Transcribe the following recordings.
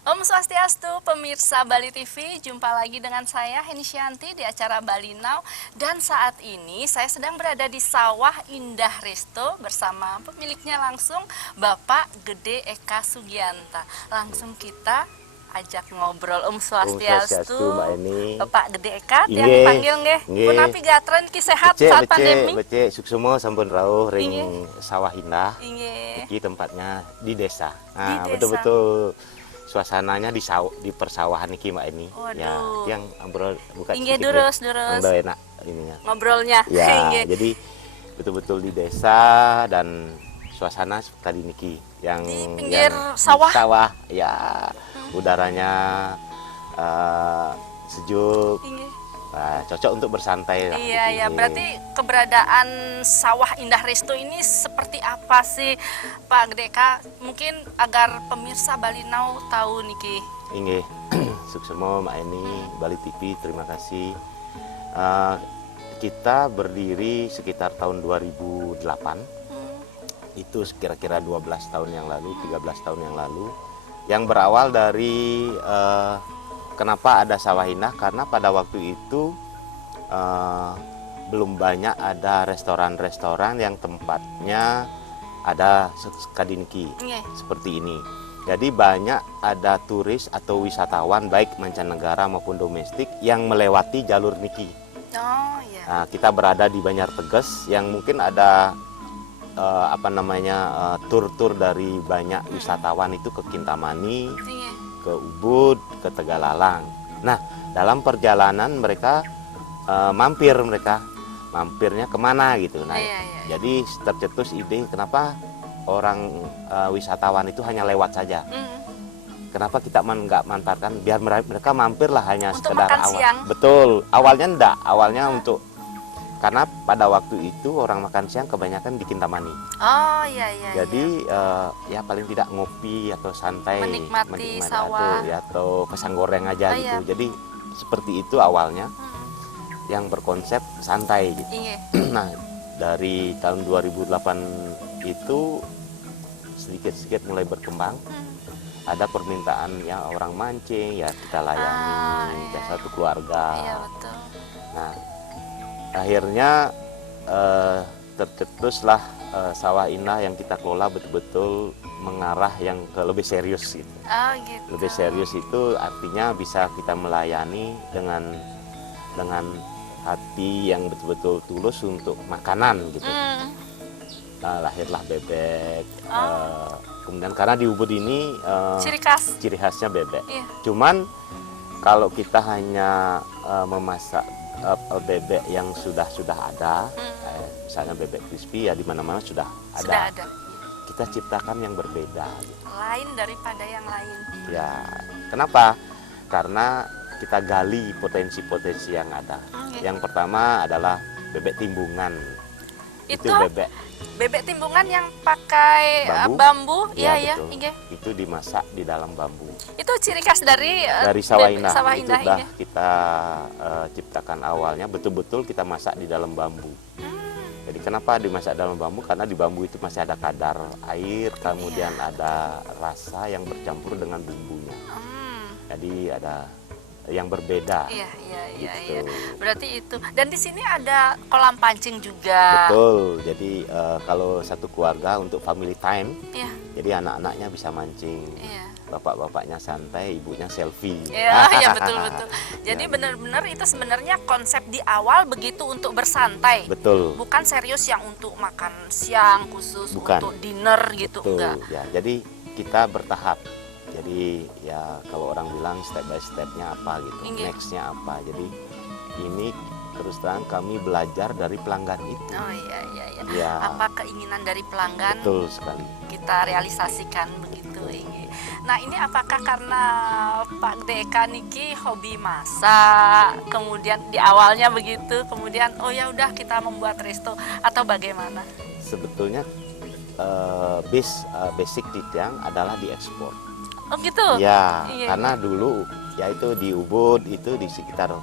Om Swastiastu, pemirsa Bali TV, jumpa lagi dengan saya Heni Syanti di acara Bali Now. Dan saat ini saya sedang berada di Sawah Indah Resto bersama pemiliknya langsung, Bapak Gede Eka Sugianta. Langsung kita ajak ngobrol. Om Swastiastu, Mbak Eni. Bapak Gede Eka, Inge, yang dipanggil nggih. nggih. Punapi gatren ki sehat saat pandemi. Becek, suksumo sampun rawuh ring Inge. Sawah Indah. Inge. Iki tempatnya di desa. Di Nah, desa. betul-betul suasananya di persawahan iki Mbak Eni. Waduh. Ya, yang ambrol buka Inge sedikit durus, deh. durus. Udah enak ininya. Ngobrolnya. Ya, Inge. jadi betul-betul di desa dan suasana seperti niki yang Di pinggir yang sawah? sawah ya, udaranya sejuk. Inge. Nah, cocok untuk bersantai lah. Iya, di ya. sini. Berarti keberadaan Sawah Indah Resto ini seperti apa sih, Pak Gdeka? Mungkin agar pemirsa Bali Now tahu niki. Inge, suksemo Mbak Eni, Bali TV, terima kasih. Kita berdiri sekitar tahun 2008. Itu kira-kira 12 tahun yang lalu, 13 tahun yang lalu. Yang berawal dari kenapa ada Sawah Indah, karena pada waktu itu belum banyak ada restoran-restoran yang tempatnya ada sekadiniki Iya. seperti ini. Jadi banyak ada turis atau wisatawan baik mancanegara maupun domestik yang melewati jalur niki. Oh, iya. Nah, kita berada di Banjar Tegas yang mungkin ada tur-tur dari banyak wisatawan itu ke Kintamani, Iya. ke Ubud, ke Tegalalang. Nah, dalam perjalanan mereka mampirnya kemana gitu. Nah, Iya, iya. jadi tercetus ide kenapa orang wisatawan itu hanya lewat saja. Kenapa kita nggak mantarkan biar mereka mampirlah hanya Untuk sekedar makan awal. siang? Betul, awalnya enggak, awalnya untuk karena pada waktu itu orang makan siang kebanyakan di Kintamani. Oh, iya, iya. Jadi ya paling tidak ngopi atau santai, Menikmati sawah. atau pisang goreng aja Oh, gitu. iya. Jadi seperti itu awalnya yang berkonsep santai gitu. Iya. Nah, dari tahun 2008 itu sedikit-sedikit mulai berkembang. Ada permintaan ya orang mancing, ya kita layani, iya. satu keluarga. Iya, betul. Nah, akhirnya tercetuslah Sawah Indah yang kita kelola betul-betul mengarah yang ke lebih serius gitu. Oh, gitu. Lebih serius itu artinya bisa kita melayani dengan hati yang betul-betul tulus untuk makanan gitu. Nah, lahirlah bebek. Kemudian karena di Ubud ini Ciri khas. khasnya bebek. Iya. Cuman kalau kita hanya memasak bebek yang sudah ada, misalnya bebek crispy ya di mana-mana sudah Sudah ada. ada. Kita ciptakan yang berbeda. Gitu. Lain daripada yang lain. Ya, kenapa? Karena kita gali potensi-potensi yang ada. Gitu. Yang pertama adalah bebek timbungan. Itu bebek timbungan yang pakai bambu. Iya, iya. betul. Inge. Itu dimasak di dalam bambu. Itu ciri khas dari Sawah bebek Indah. Sawah Itu Indah sudah ini. kita ciptakan awalnya betul-betul kita masak di dalam bambu. Jadi kenapa dimasak dalam bambu? Karena di bambu itu masih ada kadar air, kemudian ada rasa yang bercampur dengan bumbunya. Jadi ada yang berbeda. Iya, iya, iya, Gitu. iya. Berarti itu. Dan di sini ada kolam pancing juga. Betul. Jadi kalau satu keluarga untuk family time, Iya, jadi anak-anaknya bisa mancing, iya. bapak-bapaknya santai, ibunya selfie. Iya, iya, betul, betul. Jadi benar-benar itu sebenarnya konsep di awal begitu untuk bersantai. Betul. Bukan serius yang untuk makan siang khusus, Bukan. untuk dinner gitu, Betul. enggak. Ya, jadi kita bertahap. Jadi ya kalau orang bilang step by stepnya apa gitu, Inggih. nextnya apa. Jadi ini terus terang kami belajar dari pelanggan itu. Oh, iya, iya, iya. Ya. Apa keinginan dari pelanggan Betul sekali. kita realisasikan begitu ini. Nah, ini apakah karena Pak Deka niki hobi masak, kemudian di awalnya begitu, kemudian oh ya udah kita membuat resto atau bagaimana? Sebetulnya basic Ditang adalah diekspor. Oh gitu? Ya, Iya, karena dulu yaitu di Ubud itu di sekitar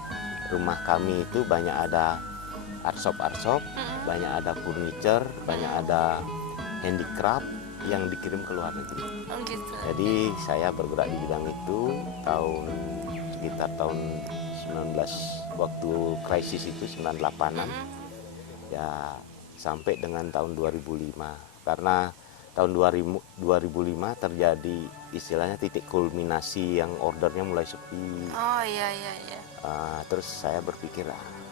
rumah kami itu banyak ada artsop, banyak ada furniture, banyak ada handicraft. yang dikirim ke luar negeri. Oh gitu. Jadi saya bergerak di bidang itu sekitar tahun 19 waktu krisis itu 98-an. Ya sampai dengan tahun 2005. Karena tahun 2005 terjadi istilahnya titik kulminasi yang ordernya mulai sepi. Oh iya. Terus saya berpikir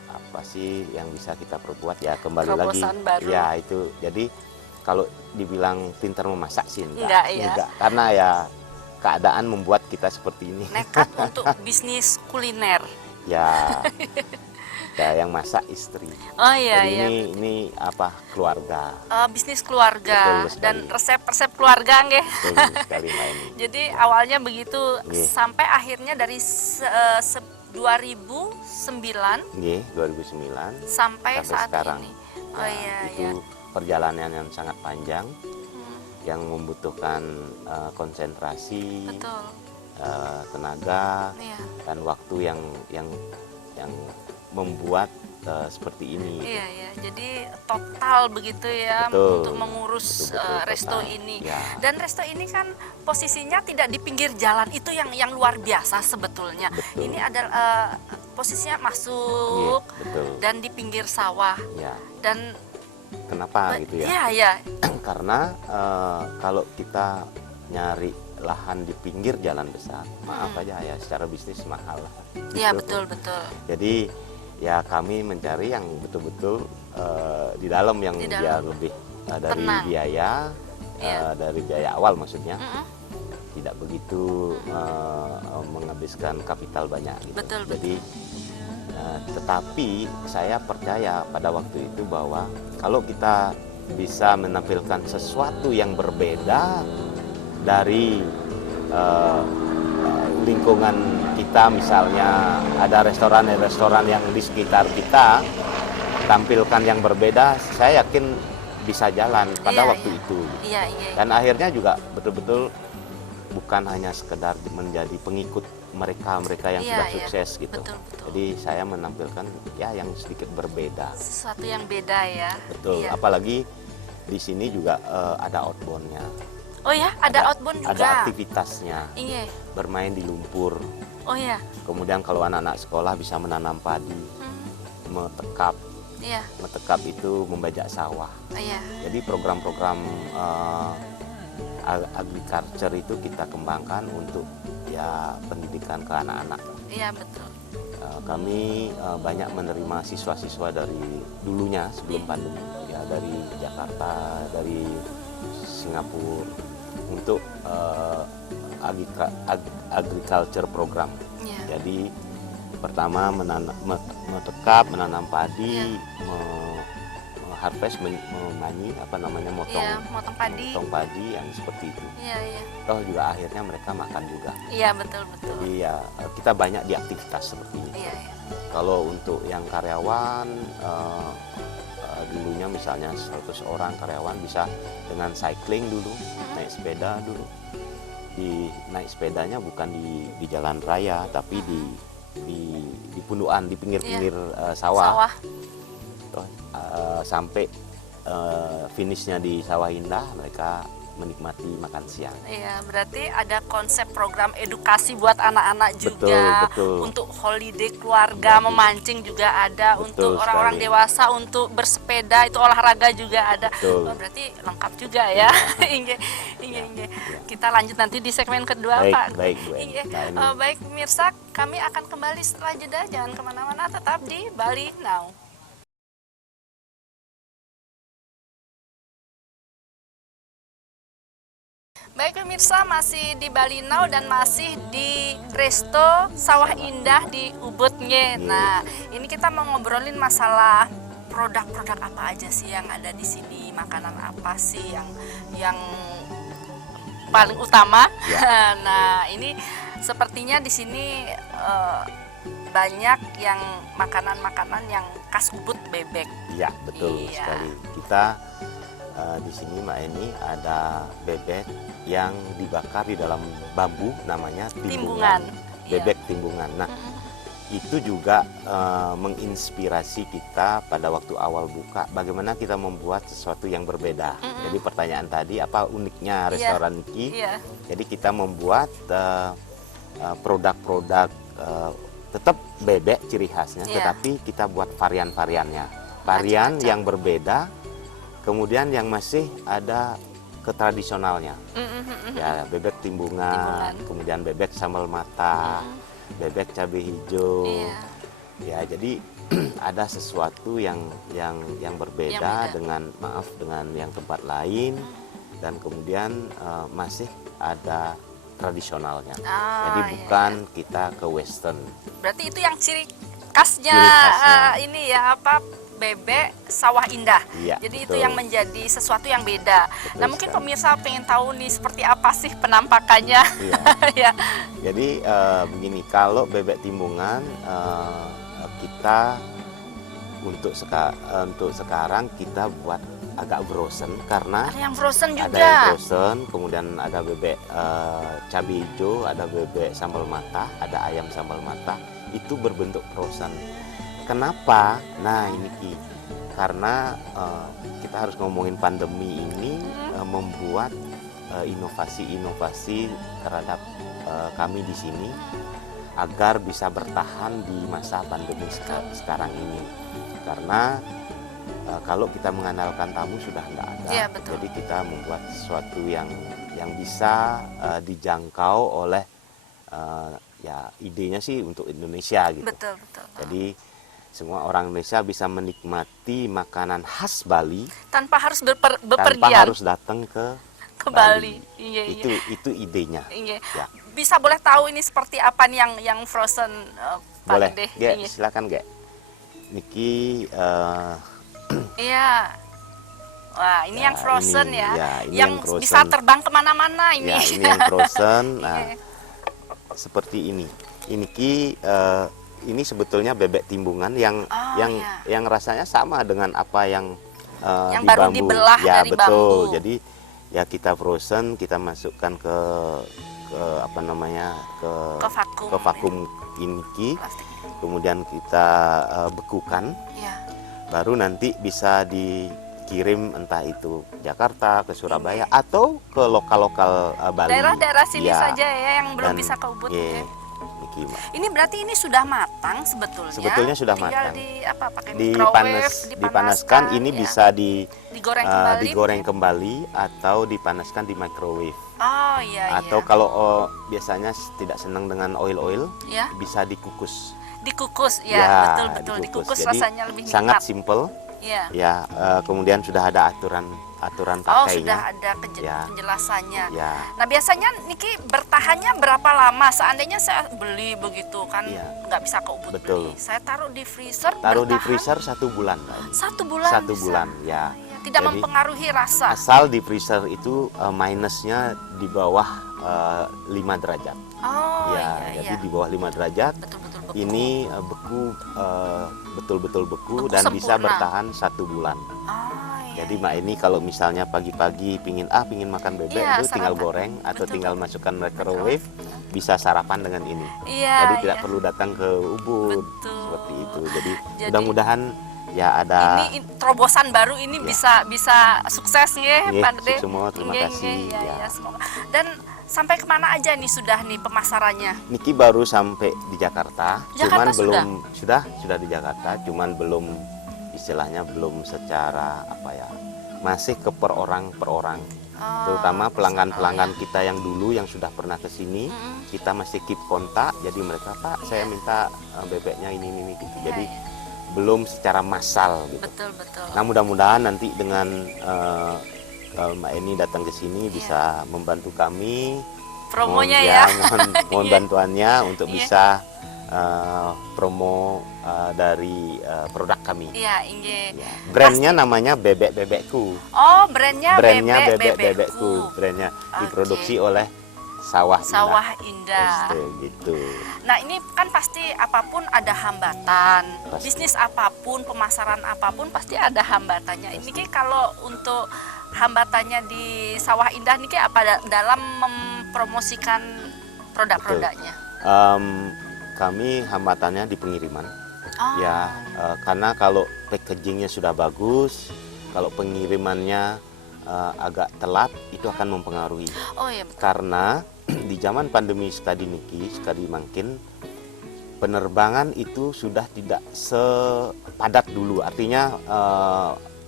apa sih yang bisa kita perbuat, ya kembali lagi Terobosan baru. ya itu. Jadi kalau dibilang pintar memasak sih Enggak, ya. karena ya keadaan membuat kita seperti ini. Nekat untuk bisnis kuliner. Ya, ya yang masak istri. Oh iya Jadi iya. ini apa, keluarga. Bisnis keluarga Betul sekali. dan resep-resep keluarga nggih. Betul sekali Mbak Eni. Jadi awalnya begitu Nggih. sampai akhirnya dari 2009 Nggih, 2009 sampai saat sekarang. ini. Oh Nah, iya itu iya. perjalanan yang sangat panjang, Hmm, yang membutuhkan konsentrasi, betul. tenaga, Iya. dan waktu yang membuat seperti ini. Iya ya. Jadi total begitu ya Betul. untuk mengurus Betul-betul resto total. ini. Ya. Dan resto ini kan posisinya tidak di pinggir jalan, itu yang luar biasa sebetulnya. Betul. Ini adalah posisinya masuk Iya, betul. dan di pinggir sawah Ya, dan kenapa gitu ya? iya ya. Karena kalau kita nyari lahan di pinggir jalan besar, maaf aja ya, secara bisnis mahal. Iya Gitu. betul. Jadi ya kami mencari yang betul-betul di dalam yang Di dia dalam. lebih dari Tenang. biaya, Iya. dari biaya awal maksudnya, Mm-mm. tidak begitu menghabiskan kapital banyak. Gitu. Betul. Jadi tetapi saya percaya pada waktu itu bahwa kalau kita bisa menampilkan sesuatu yang berbeda dari lingkungan kita, misalnya ada restoran yang di sekitar kita, tampilkan yang berbeda, saya yakin bisa jalan pada Iya, waktu iya. itu. Iya. Dan akhirnya juga betul-betul bukan hanya sekedar menjadi pengikut mereka yang Iya, sudah iya. sukses gitu. Betul. Jadi saya menampilkan ya yang sedikit berbeda. Sesuatu yang beda ya. Betul. Iya. Apalagi di sini juga ada outboundnya. Oh ya, ada outbound juga. Ada aktivitasnya, Iya. bermain di lumpur. Oh ya. Kemudian kalau anak-anak sekolah bisa menanam padi, metekap. Iya. Metekap itu membajak sawah. Iya. Jadi program-program agriculture itu kita kembangkan untuk ya pendidikan ke anak-anak. Iya betul. Kami banyak menerima siswa-siswa dari dulunya sebelum pandemi, ya dari Jakarta, dari Singapura untuk agriculture program. Iya. Jadi pertama metekap, menanam padi, harvest, menanyi motong Iya, motong padi. padi yang seperti itu. Iya. Toh juga akhirnya mereka makan juga. Iya betul. Jadi ya kita banyak di aktivitas seperti ini. Iya. Kalau untuk yang karyawan, dulunya misalnya 100 orang karyawan bisa dengan cycling dulu, naik sepeda dulu. Naik sepedanya bukan di jalan raya, tapi di punduan, di pinggir-pinggir sawah. Toh, sampai finishnya di Sawah Indah, mereka menikmati makan siang. Iya, berarti ada konsep program edukasi buat anak-anak juga. Betul. Untuk holiday keluarga, Betul. memancing juga ada. Betul Untuk orang-orang sekali. dewasa, untuk bersepeda, itu olahraga juga ada. Betul. Oh, berarti lengkap juga ya. Inge. Kita lanjut nanti di segmen kedua, Baik, Pak. baik, Bu Inge. Eni. Mbak Eni. Baik, pemirsa, kami akan kembali setelah jeda. Jangan kemana-mana, tetap di Bali Now. Baik pemirsa, masih di Bali Now dan masih di Resto Sawah Indah di Ubud nge. Nah, ini kita mau ngobrolin masalah produk-produk apa aja sih yang ada di sini, makanan apa sih yang paling utama. Ya. Nah, ini sepertinya di sini banyak yang makanan-makanan yang khas Ubud, bebek. Iya, betul Iya. sekali. Kita di sini Mbak Eni ada bebek yang dibakar di dalam bambu, namanya timbungan. Timbungan. Bebek timbungan. Nah, itu juga menginspirasi kita pada waktu awal buka, bagaimana kita membuat sesuatu yang berbeda. Jadi pertanyaan tadi, apa uniknya restoran Niki? Jadi kita membuat produk-produk tetap bebek ciri khasnya, tetapi kita buat varian-variannya. Varian yang berbeda, kemudian yang masih ada ketradisionalnya. Ya, bebek timbungan, kemudian bebek sambal mata, bebek cabai hijau. Ya, jadi ada sesuatu yang berbeda dengan dengan yang tempat lain, dan kemudian masih ada tradisionalnya. Jadi bukan kita ke western. Berarti itu yang ciri khasnya, ini ya, apa, bebek sawah indah. Jadi betul. Itu yang menjadi sesuatu yang beda. Betul, nah mungkin pemirsa pengen tahu nih seperti apa sih penampakannya. Ya. Jadi begini, kalau bebek timbungan kita untuk sekarang kita buat agak frozen, karena ada yang frozen juga. Ada yang frozen, kemudian ada bebek cabai hijau, ada bebek sambal mata, ada ayam sambal mata, itu berbentuk frozen. Kenapa? Nah ini Ki, karena kita harus ngomongin pandemi ini, membuat inovasi-inovasi terhadap kami di sini agar bisa bertahan di masa pandemi sekarang ini. Karena kalau kita mengandalkan tamu sudah nggak ada, jadi kita membuat sesuatu yang bisa dijangkau oleh ya idenya sih untuk Indonesia gitu. Betul. Jadi semua orang Indonesia bisa menikmati makanan khas Bali tanpa harus bepergian. Tanpa harus datang ke Bali. Itu idenya. Ya. Bisa boleh tahu ini seperti apa nih yang frozen, Pak boleh. Gede? Silakan Ge. Niki. Iya. Wah, ini yang frozen ini, ini yang frozen. Bisa terbang kemana-mana ini. Ya, ini yang frozen. Nah, seperti ini. Ini Ki. Ini sebetulnya bebek timbungan yang rasanya sama dengan apa yang di baru bambu. Dibelah Ya dari betul. Bambu. Jadi ya kita frozen, kita masukkan ke apa namanya ke vakum ini Ki. Kemudian kita bekukan. Baru nanti bisa dikirim entah itu Jakarta, ke Surabaya, atau ke lokal-lokal Bali. Daerah-daerah sini saja ya yang belum bisa ke Ubud. Ini berarti ini sudah matang sebetulnya. Sebetulnya sudah tinggal matang. Dipanaskan. Ini bisa digoreng kembali atau dipanaskan di microwave. Oh iya. Atau kalau biasanya tidak senang dengan oil, bisa dikukus. Dikukus ya, betul. Dikukus jadi rasanya lebih nikmat. Sangat simple. Ya, kemudian sudah ada aturan pakainya. Sudah ada penjelasannya. Nah biasanya Niki bertahannya berapa lama? Seandainya saya beli begitu kan, nggak bisa ke Ubud beli. Saya taruh di freezer. Di freezer 1 bulan. 1 bulan. 1 bulan ya. Tidak mempengaruhi rasa. Asal di freezer itu minusnya di bawah 5 derajat. Jadi di bawah 5 derajat. Betul beku. Ini betul-betul beku dan sempurna. Bisa bertahan 1 bulan. Jadi Mbak ini kalau misalnya pagi-pagi pingin makan bebek itu tinggal goreng atau tinggal masukkan microwave, bisa sarapan dengan ini. Jadi tidak perlu datang ke Ubud seperti itu. Jadi mudah-mudahan ya ada ini terobosan baru ini bisa sukses ya Pak Gede. Semua terima kasih. Semoga. Dan sampai kemana aja nih sudah nih pemasarannya? Niki baru sampai di Jakarta, cuman belum sudah di Jakarta, cuman belum istilahnya belum secara masih ke per orang, terutama pelanggan kita yang dulu yang sudah pernah ke sini, kita masih keep kontak, jadi mereka Pak saya minta bebeknya ini gitu, jadi belum secara massal gitu. Betul. Nah mudah-mudahan nanti dengan Mbak Eni datang ke sini bisa membantu kami promonya mohon bantuannya untuk bisa promo dari produk kami. Brandnya namanya Bebek-Bebekku. Oh, brandnya Bebek-Bebekku. Brandnya diproduksi oleh Sawah Indah. Gitu. Nah, ini kan pasti apapun ada hambatan. Bisnis apapun, pemasaran apapun pasti ada hambatannya. Ini kalau untuk hambatannya di Sawah Indah ini apa dalam mempromosikan produk-produknya? kami hambatannya di pengiriman. Oh, Ya, karena kalau packagingnya sudah bagus, kalau pengirimannya agak telat, itu akan mempengaruhi. oh ya betul. Karena di zaman pandemi sekali makin penerbangan itu sudah tidak sepadat dulu, artinya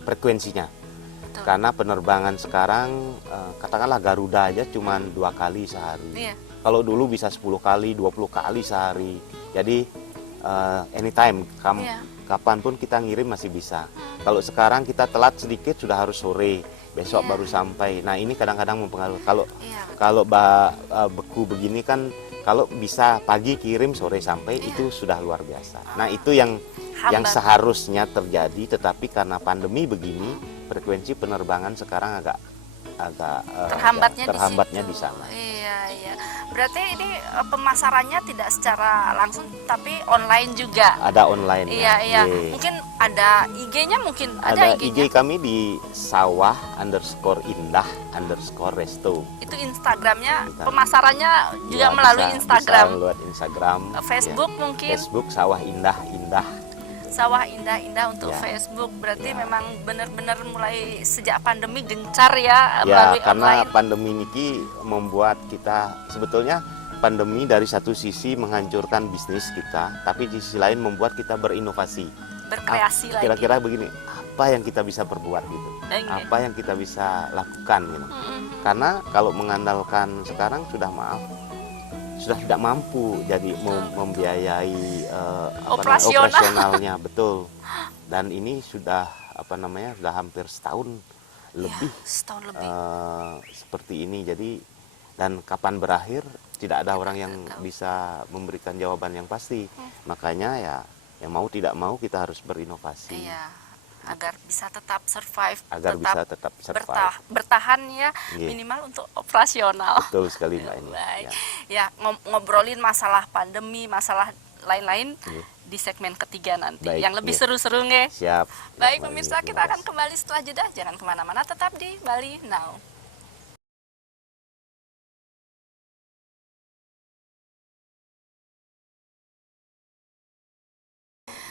frekuensinya. Betul. Karena penerbangan sekarang, katakanlah Garuda aja cuma 2 kali sehari. Iya. Kalau dulu bisa 10 kali, 20 kali sehari. Jadi anytime, Iya. kapanpun kita ngirim masih bisa. Kalau sekarang kita telat sedikit sudah harus sore, besok Iya. baru sampai. Nah ini kadang-kadang mempengaruhi. Kalau Iya. kalau beku begini kan, kalau bisa pagi kirim sore sampai, Iya. itu sudah luar biasa. Nah itu yang Hambat. seharusnya terjadi, tetapi karena pandemi begini, frekuensi penerbangan sekarang agak terhambatnya di situ. sana. Iya. Iya. Berarti ini pemasarannya tidak secara langsung tapi online juga. Ada online. Iya, iya. Iya. Mungkin ada IG-nya, mungkin ada Ada IG-nya. IG kami di sawah_indah_resto. Itu Instagramnya, Kita- pemasarannya juga Ya, melalui bisa Instagram. melalui Instagram. Facebook Ya. mungkin. Facebook Sawah Indah. Sawah Indah untuk Ya. Facebook. Berarti Ya. memang benar-benar mulai sejak pandemi gencar ya, Ya, melalui karena online. pandemi ini membuat kita, sebetulnya pandemi dari satu sisi menghancurkan bisnis kita, tapi di sisi lain membuat kita berinovasi. Berkreasi lagi. Kira-kira begini, apa yang kita bisa perbuat gitu? Nah, ini. Apa yang kita bisa lakukan gitu? Mm-mm. Karena kalau mengandalkan sekarang sudah tidak mampu jadi membiayai operasionalnya, betul. Dan ini sudah sudah hampir setahun lebih Setahun lebih. seperti ini. Jadi dan kapan berakhir tidak ada orang yang bisa memberikan jawaban yang pasti. Makanya ya mau tidak mau kita harus berinovasi. Iya, agar bisa tetap survive, Agar bisa tetap survive. bertahan ya, Iya. minimal untuk operasional. Betul sekali Mbak ini. Baik. Ya. Ya, ngobrolin masalah pandemi, masalah lain-lain Iya. di segmen ketiga nanti, Baik, yang lebih iya. seru-seru nge. Siap. Baik Mbak pemirsa, Ini, kita akan kembali setelah jeda. Jangan kemana-mana, tetap di Bali Now.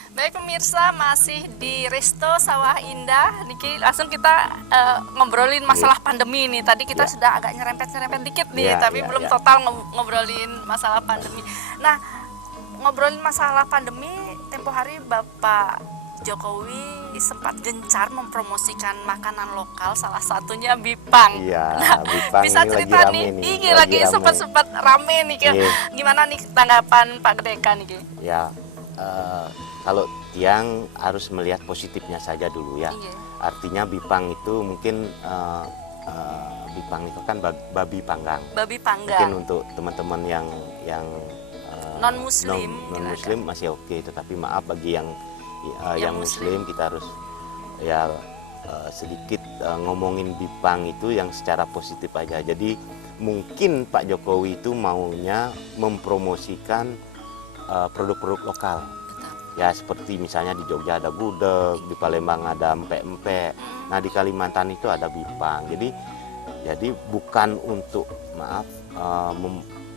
Baik pemirsa, masih di Resto Sawah Indah. Niki langsung kita ngobrolin masalah pandemi nih. Tadi kita Ya. sudah agak nyerempet-nyerempet dikit nih, Ya, tapi ya, belum ya. total ngobrolin masalah pandemi. Nah, ngobrolin masalah pandemi, tempo hari Bapak Jokowi sempat gencar mempromosikan makanan lokal, salah satunya bipang. Iya, Nah, bipang bisa ini cerita lagi nih, rame nih, ini lagi lagi rame. sempat rame nih. Iya. Gimana nih tanggapan Pak Gedeka nih? Ki? Ya, kalau tiang harus melihat positifnya saja dulu ya. Iya. Artinya bipang itu mungkin bipang itu kan babi panggang. Babi Mungkin panggang. untuk teman-teman yang Non-muslim, non muslim masih oke, tetapi maaf bagi yang muslim kita harus ya sedikit ngomongin bipang itu yang secara positif aja. Jadi mungkin Pak Jokowi itu maunya mempromosikan produk-produk lokal. Betul. Ya seperti misalnya di Jogja ada gudeg, di Palembang ada empek-empek. Nah di Kalimantan itu ada bipang. Jadi bukan untuk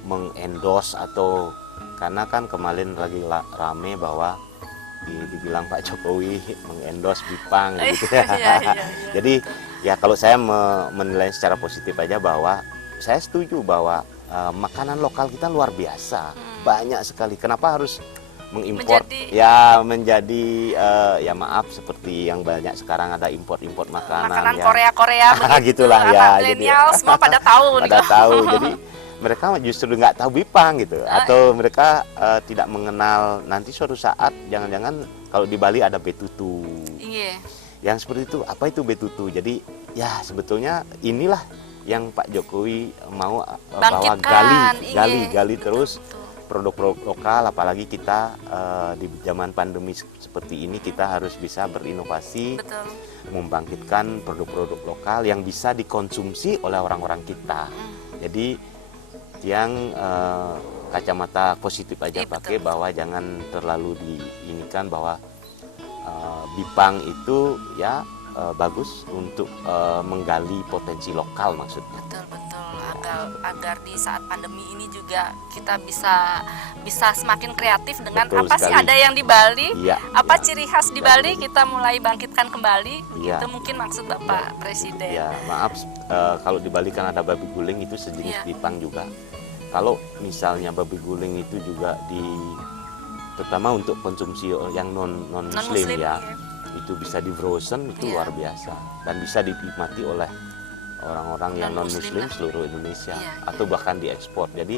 mengendorse atau karena kan kemarin lagi rame bahwa dibilang Pak Jokowi mengendorse bipang gitu ya. Iya. Jadi ya kalau saya menilai secara positif aja bahwa saya setuju bahwa makanan lokal kita luar biasa, banyak sekali. Kenapa harus mengimpor? Menjadi ya maaf seperti yang banyak sekarang ada import makanan ya. Korea Gitulah begitu. ya. Anak milenial semua pada tahu nih. Pada tahu. Jadi mereka justru nggak tahu bipang gitu, atau mereka tidak mengenal. Nanti suatu saat jangan-jangan kalau di Bali ada betutu. Iya. Yang seperti itu, apa itu betutu? Jadi ya sebetulnya inilah yang Pak Jokowi mau bahwa gali terus produk-produk lokal, apalagi kita di zaman pandemi seperti ini kita harus bisa berinovasi. Betul. Membangkitkan produk-produk lokal yang bisa dikonsumsi oleh orang-orang kita. Jadi yang kacamata positif aja pakai, bahwa jangan terlalu diinikan bahwa bipang itu ya bagus untuk menggali potensi lokal maksudnya. Betul. agar di saat pandemi ini juga kita bisa semakin kreatif dengan Betul apa sih sekali. ada yang di Bali, Iya, apa iya. ciri khas di Bali, kita mulai bangkitkan kembali. Iya. Itu mungkin maksud Bapak Presiden. Ya, maaf, kalau di Bali kan ada babi guling, itu sejenis Iya. pipang juga. Kalau misalnya babi guling itu juga terutama untuk konsumsi yang non muslim Non-muslim, ya, iya. itu bisa di frozen, itu Iya. luar biasa dan bisa dinikmati oleh orang-orang yang non Non-muslim muslim lah. seluruh Indonesia, Iya, atau bahkan diekspor. Jadi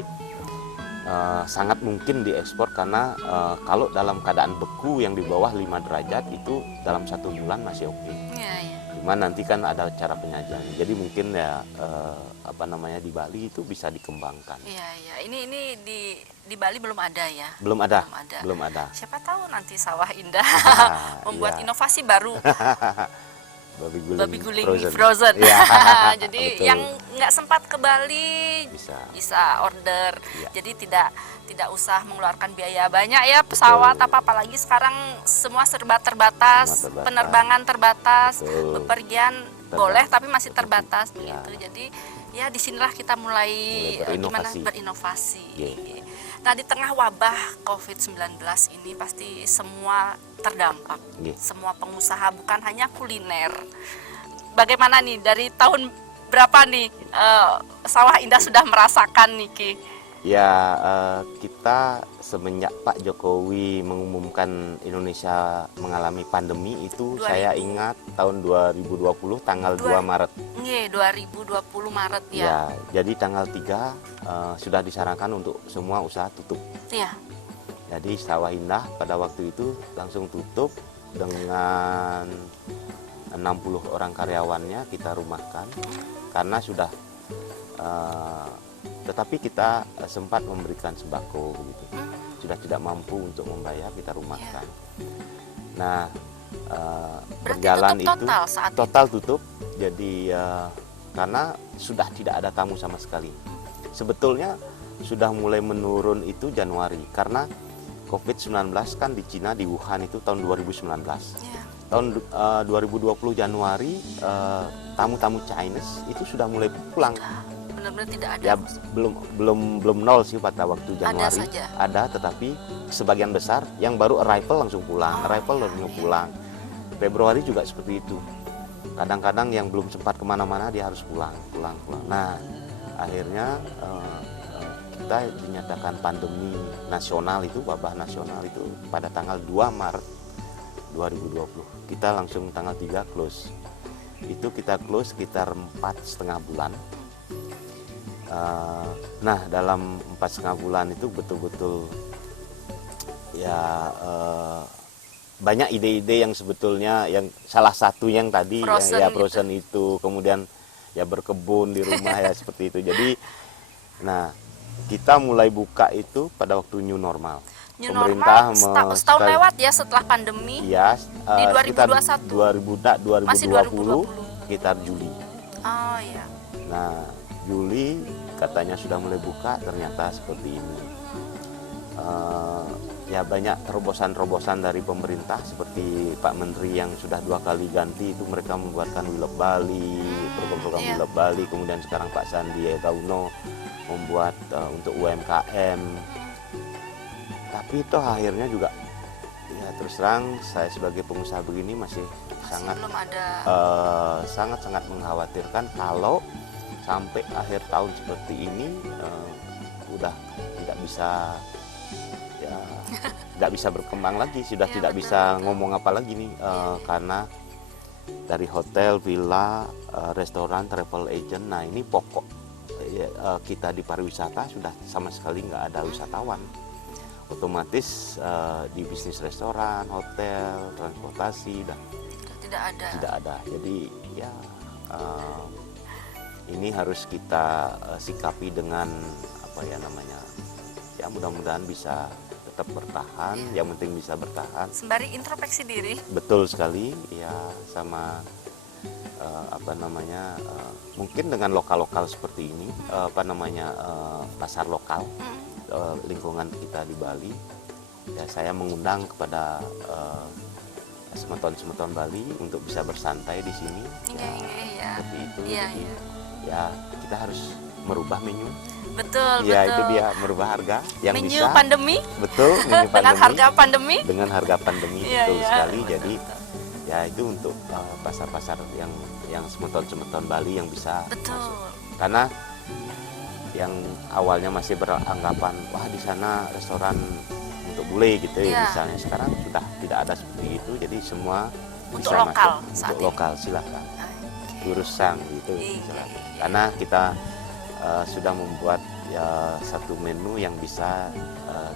sangat mungkin diekspor karena kalau dalam keadaan beku yang di bawah 5 derajat itu dalam 1 bulan masih oke. Iya, iya. Cuman nanti kan ada cara penyajian. Jadi mungkin ya di Bali itu bisa dikembangkan. Iya, iya. Ini di Bali belum ada ya? Belum ada. Belum ada. Belum ada. Siapa tahu nanti Sawah Indah membuat Iya. inovasi baru. Babi guling frozen. Iya. Jadi Betul. yang nggak sempat ke Bali bisa order. Iya. Jadi tidak usah mengeluarkan biaya banyak ya pesawat apalagi sekarang semua serba terbatas, Semua terbatas. penerbangan terbatas, Betul. bepergian boleh tapi masih terbatas Iya. begitu. Jadi ya disinilah kita mulai gimana berinovasi. Iya. Nah, di tengah wabah COVID-19 ini pasti semua terdampak. Iya. Semua pengusaha, bukan hanya kuliner. Bagaimana nih dari tahun berapa nih Sawah Indah sudah merasakan nih Ki? Ya, kita semenjak Pak Jokowi mengumumkan Indonesia mengalami pandemi itu 2000. saya ingat tahun 2020 tanggal 2 Maret. Iya, 2020 Maret ya. Ya, jadi tanggal 3 sudah disarankan untuk semua usaha tutup. Iya. Jadi Sawah Indah pada waktu itu langsung tutup dengan 60 orang karyawannya kita rumahkan karena sudah tetapi kita sempat memberikan sembako gitu. Sudah tidak mampu untuk membayar, kita rumahkan. Nah, berjalan tutup itu total saat total tutup. Jadi karena sudah tidak ada tamu sama sekali. Sebetulnya sudah mulai menurun itu Januari karena COVID-19 kan di Cina, di Wuhan itu tahun 2019. Iya. Tahun 2020 Januari tamu-tamu Chinese itu sudah mulai pulang. Benar-benar tidak ada. Ya belum nol sih pada waktu Januari. saja. Ada, tetapi sebagian besar yang baru arrival langsung pulang, langsung pulang. Februari juga seperti itu. Kadang-kadang yang belum sempat kemana-mana dia harus pulang. Nah, akhirnya kita dinyatakan pandemi nasional itu, wabah nasional itu pada tanggal 2 Maret 2020. Kita langsung tanggal 3 close. Itu kita close sekitar 4,5 bulan. Nah, dalam 4,5 bulan itu betul-betul ya banyak ide-ide yang sebetulnya, yang salah satu yang tadi frozen itu, kemudian ya berkebun di rumah ya seperti itu. Jadi nah, kita mulai buka itu pada waktu new normal. Pemerintah setahun lewat ya setelah pandemi. Ya, di 2021. 2020 Masih 2020. sekitar Juli. Oh iya. Nah, Juli katanya sudah mulai buka, ternyata seperti ini. Ya banyak terobosan-terobosan dari pemerintah seperti Pak Menteri yang sudah 2 kali ganti itu, mereka membuatkan We Love Bali, program-program We Love Bali, kemudian sekarang Pak Sandiaga Uno membuat untuk UMKM. Tapi itu akhirnya juga ya terus terang saya sebagai pengusaha begini masih belum ada. Sangat-sangat mengkhawatirkan kalau sampai akhir tahun seperti ini udah tidak bisa ya tidak bisa berkembang lagi, sudah Ya, tidak betul, bisa ngomong apa lagi nih karena dari hotel, villa, restoran, travel agent, nah ini pokok kita di pariwisata sudah sama sekali nggak ada wisatawan. Otomatis di bisnis restoran, hotel, transportasi dan tidak ada. Jadi ya ini harus kita sikapi dengan apa ya namanya, ya mudah-mudahan bisa tetap bertahan, yang penting bisa bertahan. Sembari introspeksi diri. Betul sekali, ya sama mungkin dengan lokal-lokal seperti ini, pasar lokal, lingkungan kita di Bali. Ya saya mengundang kepada semeton-semeton Bali untuk bisa bersantai di sini. Iya. Seperti itu. Iya, jadi, iya. ya kita harus merubah menu. Betul, Ya, betul. itu dia merubah harga yang Menu bisa. pandemi Betul, menu dengan pandemi. harga pandemi. Dengan harga pandemi, Iya, betul iya, sekali. betul, Jadi betul. ya itu untuk pasar-pasar yang semeton-semeton Bali yang bisa Betul. masuk. Karena yang awalnya masih beranggapan wah di sana restoran untuk bule gitu ya Iya. misalnya, sekarang sudah tidak ada seperti itu. Jadi semua Untuk bisa lokal masuk. saat Untuk ini. lokal silahkan Oke. urusan gitu Iya, silakan. iya. Karena kita sudah membuat ya satu menu yang bisa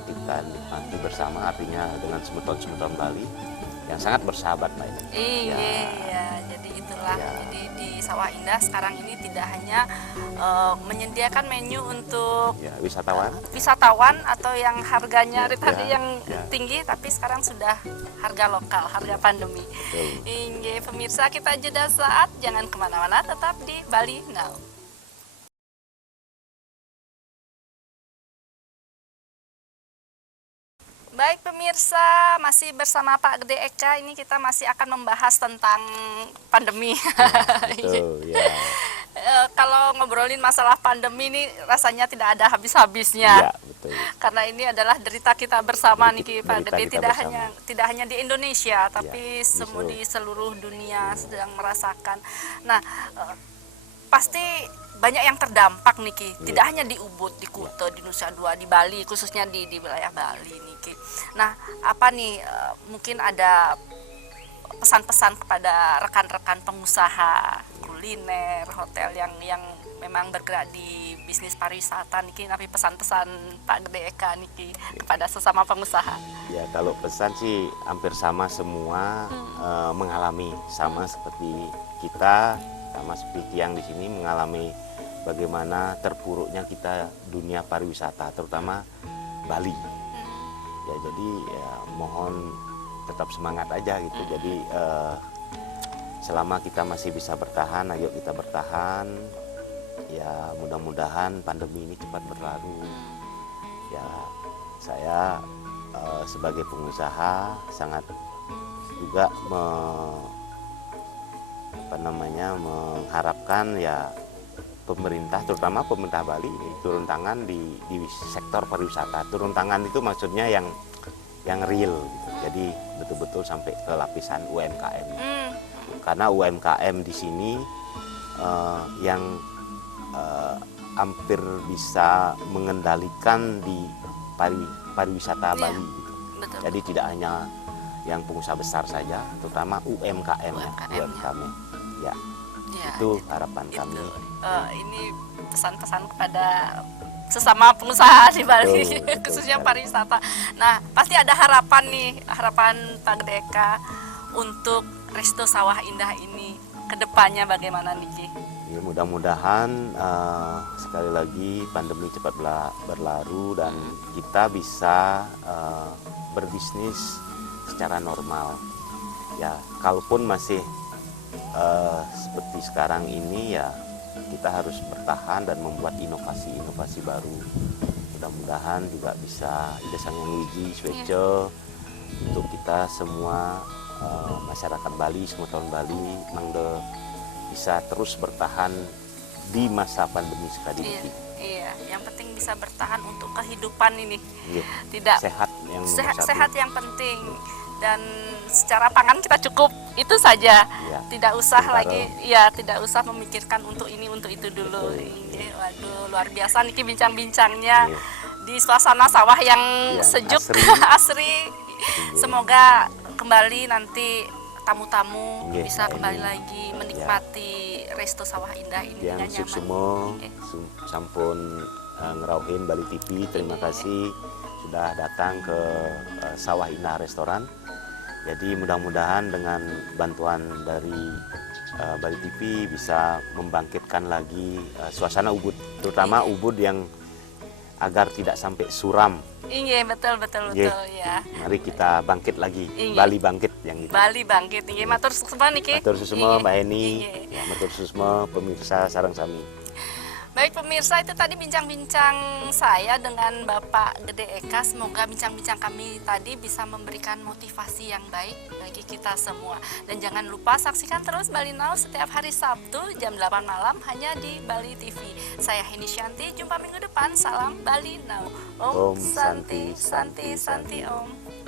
kita nikmati bersama, artinya dengan semeton-semeton Bali yang sangat bersahabat, Mbak. Iya, jadi itulah. Ya. Jadi di Sawah Indah sekarang ini tidak hanya menyediakan menu untuk Ya, wisatawan. wisatawan atau yang harganya Ya, tadi ya, yang ya. tinggi, tapi sekarang sudah harga lokal, harga pandemi. Betul. Inge pemirsa, kita jeda saat, jangan kemana-mana, tetap di Bali Now. Baik pemirsa, masih bersama Pak Gede Eka. Ini kita masih akan membahas tentang pandemi. Betul, ya. Kalau ngobrolin masalah pandemi ini rasanya tidak ada habis-habisnya. Ya, betul. Karena ini adalah derita kita bersama nih Pak Derita Gede. kita Tidak bersama. hanya di Indonesia, tapi di di seluruh dunia sedang merasakan. Nah, pasti banyak yang terdampak Niki, tidak hanya di Ubud, di Kuta, di Nusa Dua, di Bali, khususnya di wilayah Bali Niki. Nah, apa nih mungkin ada pesan-pesan kepada rekan-rekan pengusaha kuliner, hotel yang memang bergerak di bisnis pariwisata Niki, tapi pesan-pesan Pak Gede Eka Niki kepada sesama pengusaha. Ya, kalau pesan sih hampir sama semua, mengalami sama seperti kita, sama seperti yang di sini mengalami bagaimana terpuruknya kita dunia pariwisata, terutama Bali. Ya, jadi ya, mohon tetap semangat aja gitu. Jadi selama kita masih bisa bertahan, ayo kita bertahan. Ya, mudah-mudahan pandemi ini cepat berlalu. Ya, saya sebagai pengusaha sangat juga mengharapkan ya pemerintah, terutama pemerintah Bali ini turun tangan di sektor pariwisata. Turun tangan itu maksudnya yang real gitu. Jadi betul-betul sampai ke lapisan UMKM. Karena UMKM di sini yang hampir bisa mengendalikan di pariwisata Bali gitu. Betul. Jadi tidak hanya yang pengusaha besar saja, terutama UMKM. Ya, Ya, itu harapan itu. kami. Ini pesan-pesan kepada sesama pengusaha di Bali, Betul khususnya sekali. pariwisata. Nah, pasti ada harapan nih, harapan Pak Gede Eka untuk Resto Sawah Indah ini ke depannya bagaimana Niki? Ya, mudah-mudahan sekali lagi pandemi cepat berlalu dan kita bisa berbisnis secara normal. Ya, kalaupun masih seperti sekarang ini, ya kita harus bertahan dan membuat inovasi-inovasi baru. Mudah-mudahan juga bisa ide sangang wiji swece untuk kita semua masyarakat Bali, semua tahun Bali mangga bisa terus bertahan di masa pandemi sekarang ini. Iya, yang penting bisa bertahan untuk kehidupan ini. Iya, Tidak sehat yang nomor satu. sehat yang penting, dan secara pangan kita cukup itu saja. Iya. Tidak usah Sementara- lagi, ya tidak usah memikirkan untuk ini untuk itu dulu. Betul. Iya, waduh, luar biasa Niki bincang-bincangnya Iya. di suasana sawah yang Iya, sejuk, asri. asri. Semoga kembali nanti tamu-tamu Iya, bisa ini. kembali lagi menikmati Resto Sawah Indah ini Yang dengan nyaman. suksumo Oke. sampun ngerauhin Bali TV. Terima Iya. kasih sudah datang ke Sawah Indah Restoran. Jadi mudah-mudahan dengan bantuan dari Bali TV bisa membangkitkan lagi suasana Ubud, terutama Ubud yang agar tidak sampai suram. Iya, betul Iya. ya. Mari kita bangkit lagi, Iya. Bali bangkit yang itu. Bali bangkit nih, matur suksma niki. Matur susuma Iya, Mbak Eni, iya. ya, matur susuma pemirsa sarang sami. Baik pemirsa, itu tadi bincang-bincang saya dengan Bapak Gede Eka. Semoga bincang-bincang kami tadi bisa memberikan motivasi yang baik bagi kita semua. Dan jangan lupa saksikan terus Bali Now setiap hari Sabtu jam 8 malam hanya di Bali TV. Saya Heni Shanti, jumpa minggu depan. Salam Bali Now. Om Om Santi, Santi, Santi, Santi Santi, Om.